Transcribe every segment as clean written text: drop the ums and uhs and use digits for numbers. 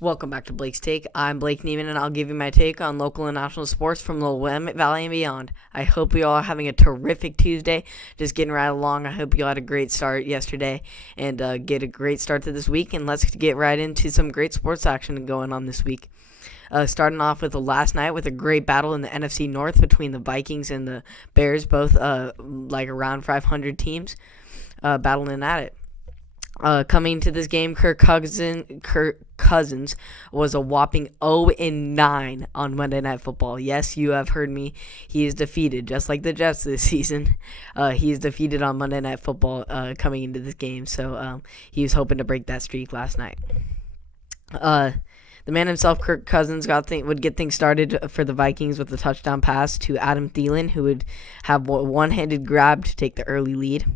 Welcome back to Blake's Take. I'm Blake Neiman, and I'll give you my take on local and national sports from the Willamette Valley and beyond. I hope you all are having a terrific Tuesday, just getting right along. I hope you all had a great start yesterday and get a great start to this week, and let's get right into some great sports action going on this week. Starting off with last night with a great battle in the NFC North between the Vikings and the Bears, both like around 500 teams battling at it. Coming to this game, Kirk Cousins was a whopping 0-9 on Monday Night Football. Yes, you have heard me. He is defeated, just like the Jets this season. He is defeated on Monday Night Football coming into this game, so he was hoping to break that streak last night. The man himself, Kirk Cousins, would get things started for the Vikings with a touchdown pass to Adam Thielen, who would have a one-handed grab to take the early lead.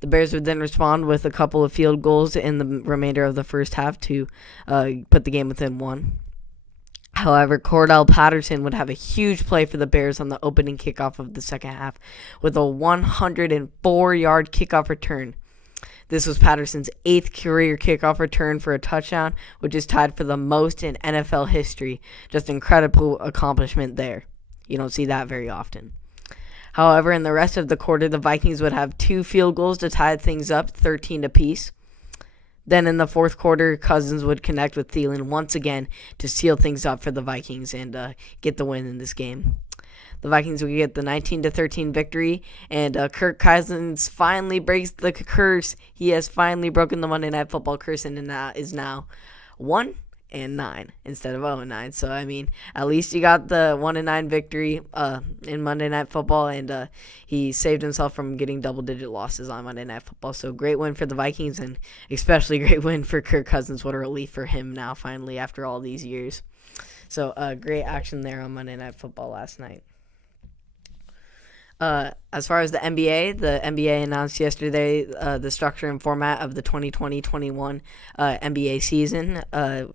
The Bears would then respond with a couple of field goals in the remainder of the first half to put the game within one. However, Cordell Patterson would have a huge play for the Bears on the opening kickoff of the second half with a 104-yard kickoff return. This was Patterson's 8th career kickoff return for a touchdown, which is tied for the most in NFL history. Just incredible accomplishment there. You don't see that very often. However, in the rest of the quarter, the Vikings would have 2 field goals to tie things up, 13 apiece. Then in the fourth quarter, Cousins would connect with Thielen once again to seal things up for the Vikings and get the win in this game. The Vikings would get the 19-13 victory, and Kirk Cousins finally breaks the curse. He has finally broken the Monday Night Football curse and is now 1-9 instead of 0-9. So, I mean, at least he got the 1-9 victory in Monday Night Football, and he saved himself from getting double-digit losses on Monday Night Football. So, great win for the Vikings, and especially great win for Kirk Cousins. What a relief for him now, finally, after all these years. So, great action there on Monday Night Football last night. As far as the NBA announced yesterday the structure and format of the 2020-21 NBA season,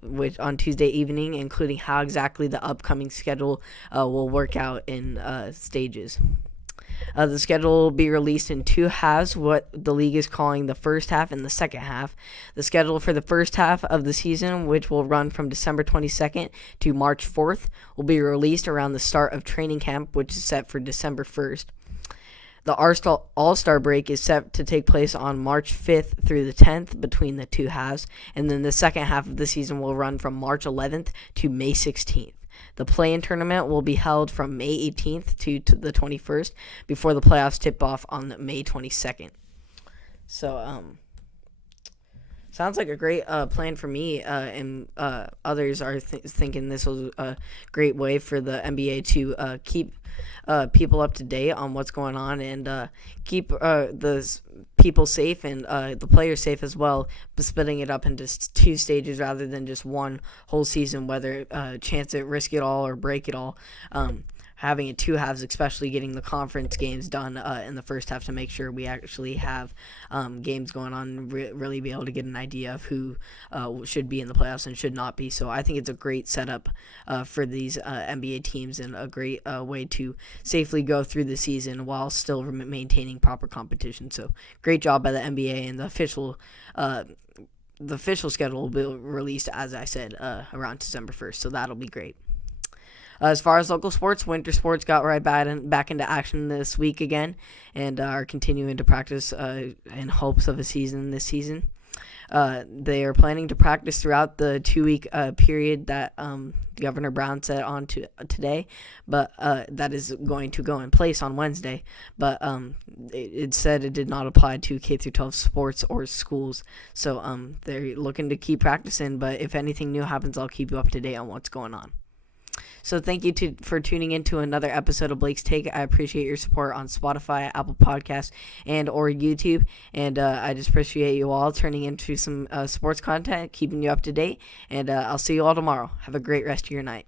which on Tuesday evening, including how exactly the upcoming schedule will work out in stages. The schedule will be released in 2 halves, what the league is calling the first half and the second half. The schedule for the first half of the season, which will run from December 22nd to March 4th, will be released around the start of training camp, which is set for December 1st. The All-Star break is set to take place on March 5th through the 10th between the 2 halves, and then the second half of the season will run from March 11th to May 16th. The play-in tournament will be held from May 18th to the 21st before the playoffs tip off on May 22nd. So, sounds like a great plan for me, and others are thinking this was a great way for the NBA to keep people up to date on what's going on and keep the people safe and the players safe as well, but splitting it up into 2 stages rather than just one whole season, whether chance it, risk it all, or break it all. Having it 2 halves, especially getting the conference games done in the first half to make sure we actually have games going on and really be able to get an idea of who should be in the playoffs and should not be. So I think it's a great setup for these NBA teams and a great way to safely go through the season while still maintaining proper competition. So great job by the NBA, and the official schedule will be released, as I said, around December 1st. So that'll be great. As far as local sports, winter sports got right back into action this week again and are continuing to practice in hopes of a season this season. They are planning to practice throughout the 2-week period that Governor Brown set on to today, but that is going to go in place on Wednesday. But it said it did not apply to K-12 sports or schools. So they're looking to keep practicing, but if anything new happens, I'll keep you up to date on what's going on. So thank you for tuning in to another episode of Blake's Take. I appreciate your support on Spotify, Apple Podcasts, and or YouTube. And I just appreciate you all turning into some sports content, keeping you up to date. And I'll see you all tomorrow. Have a great rest of your night.